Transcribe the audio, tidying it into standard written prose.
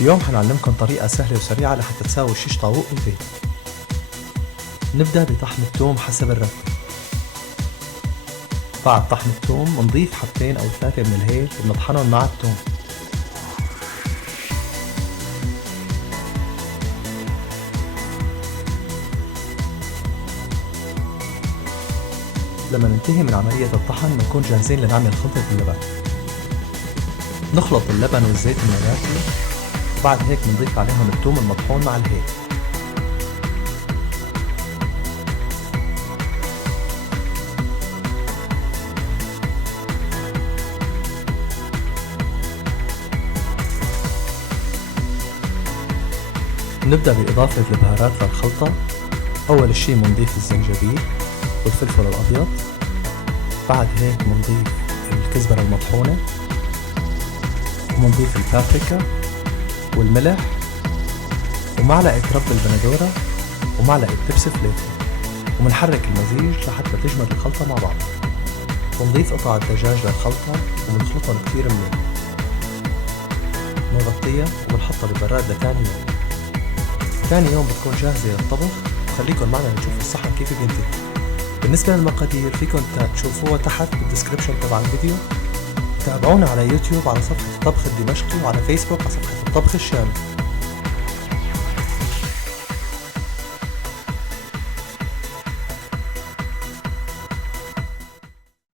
اليوم حنعلمكم طريقة سهلة وسريعة لحتى تساووا شيش طاووق بالبيت. نبدأ بطحن الثوم حسب الرغبة. بعد طحن الثوم نضيف حبتين أو 3 من الهيل وبنطحنهم مع الثوم. لما ننتهي من عملية الطحن بنكون جاهزين لنعمل خلطة اللبن. نخلط اللبن والزيت النباتي وبعد هيك بنضيف عليهم الثوم المطحون مع الهيل. نبدأ بإضافة البهارات للخلطة. أول شي بنضيف الزنجبيل والفلفل الأبيض، بعد هيك بنضيف الكزبرة المطحونة وبنضيف البابريكا والملح ومعلقة رب البندورة ومعلقة دبس فليفل، ومنحرك المزيج لحتى تجمد الخلطة مع بعض. ونضيف قطع الدجاج للخلطة ومنخلطهم كتير منيح. بنغطيها وبنحطها بالبراد لتاني يوم. تاني يوم بتكون جاهزة للطبخ، وخليكن معنا نشوف الصحن كيف بينتهي. بالنسبة للمقادير فيكن تشوفوها تحت بالدسكريبشن تبع الفيديو. تابعونا على يوتيوب على صفحة الطبخ الدمشقي، وعلى فيسبوك على صفحة الطبخ الشامي.